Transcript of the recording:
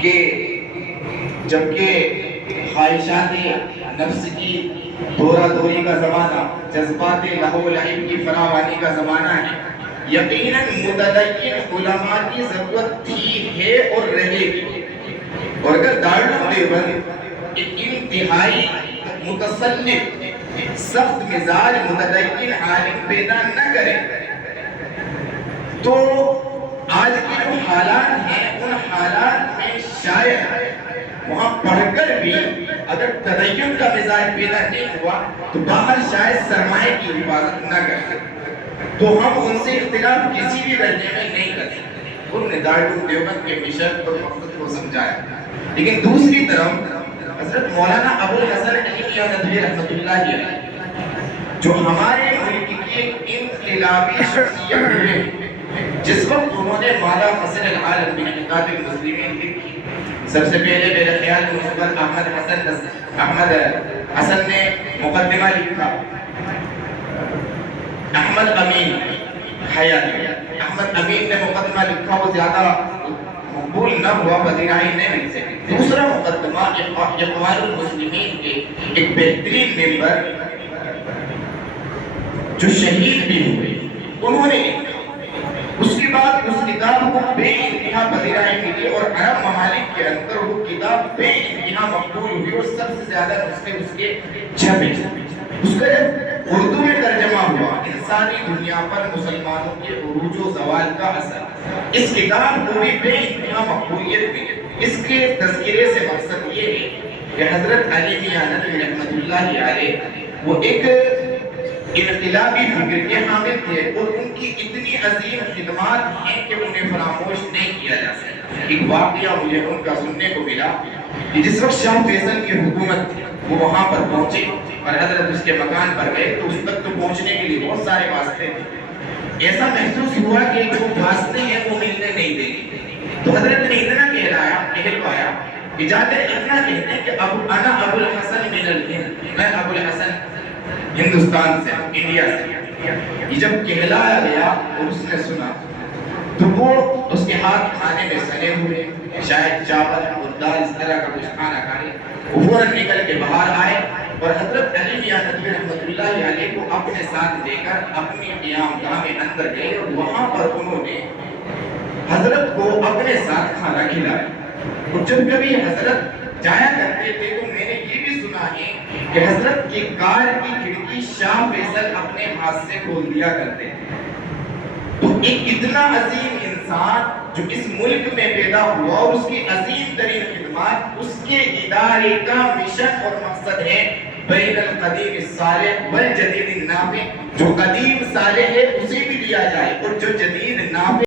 کہ جبکہ خواہشات نفس کی دورہ دوری کا زمانہ، جذبات لہو و لعب کی فراوانی کا زمانہ ہے، یقیناً متدین علماء کی ضرورت تھی ہے اور رہے گی۔ اور اگر دارالعلوم دیوبند ایک انتہائی متصنف سخت مزاج متدین عالم پیدا نہ کرے تو آج کے جو حالات ہیں ان حالات میں شاید وہاں پڑھ کر بھی اگر تدین کا مزاج پیدا نہیں ہوا تو باہر شاید سرمایہ کی حفاظت نہ کر سکتے۔ تو ہم ان سے اختلاف کسی بھی درجے میں نہیں کر سکتے۔ انہوں نے دارالعلوم دیوبند کے مشن اور مقصد کو سمجھایا، لیکن دوسری طرف حضرت مولانا ابو الحسن علی میاں ندوی رحمۃ اللہ علیہ جو ہمارے ملک کی ایک انقلابی شخصیت ہوئے، جس وقت انہوں نے مالا فصل العالم بانعقاد المسلمین لکھی، سب سے پہلے میرے خیال میں اس پر احمد حسن نے مقدمہ لکھا، احمد امین حیاتی احمد امین نے مقدمہ لکھا، وہ زیادہ مقبول نہ ہوا، پذیرائی نہیں مل سکی۔ دوسرا مقدمہ اخوان المسلمین کے ایک بہترین ممبر جو شہید بھی ہوئے انہوں نے لکھا۔ اس کے بعد اس کتاب کو بے انتہا پذیرائی ملی اور عرب ممالک کے اندر وہ کتاب بے انتہا مقبول ہوئی اور سب سے زیادہ نسخے اس کے چھپے۔ اس کا جب اردو میں ترجمہ ہوا، انسانی دنیا پر مسلمانوں کے عروج و زوال کا اثر، اس کتاب کو بھی بے انتہا مقبولیت ملی۔ اس کے تذکرے سے مقصد یہ ہے کہ حضرت علی میاں ندوی رحمۃ اللہ علیہ وہ ایک انقلابی فکر کے حامل تھے اور ان کی اتنی عظیم خدمات ہیں کہ انہیں فراموش نہیں کیا جا سکتا۔ ایک واقعہ مجھے ان کا سننے کو ملا کہ جس وقت شاہ فیصل کی حکومت تھی وہ وہاں پر پہنچے اور حضرت اس کے مکان پر گئے تو اس تک تو پہنچنے کے لیے بہت سارے واسطے تھے۔ ایسا محسوس ہوا کہ جو واسطے ہیں وہ ملنے نہیں دیں گے، تو حضرت نے اتنا کہلوایا کہ جاتے اتنا کہتے ہیں کہ انا ابو الحسن من الہند، میں ابو الحسن ہندوستان سے، انڈیا سے۔ یہ جب کہلایا گیا اور اس نے سنا تو وہ اس کے ہاتھ کھانے میں سنے ہوئے، شاید چاول اور دال اس طرح کا کچھ کھانا کھانے، وہ فوراً نکل کے باہر آئے اور حضرت علی میاں ندوی رحمۃ اللہ علیہ کو اپنے ساتھ لے کر اپنی قیام گاہ میں اندر گئے اور وہاں پر انہوں نے حضرت کو اپنے ساتھ کھانا کھلایا۔ اور جب کبھی حضرت جایا کرتے تھے تو میں نے یہ بھی سنا ہے کہ حضرت کی کار کی کھڑکی شاہ فیصل اپنے ہاتھ سے کھول دیا کرتے ہیں۔ تو ایک اتنا عظیم انسان جو اس ملک میں پیدا ہوا اور اس کی عظیم ترین خدمات، اس کے ادارے کا مشن اور مقصد ہے بین القدیم الصالح والجدید النافع، جو قدیم صالح ہے اسے بھی لیا جائے اور جو جدید نافع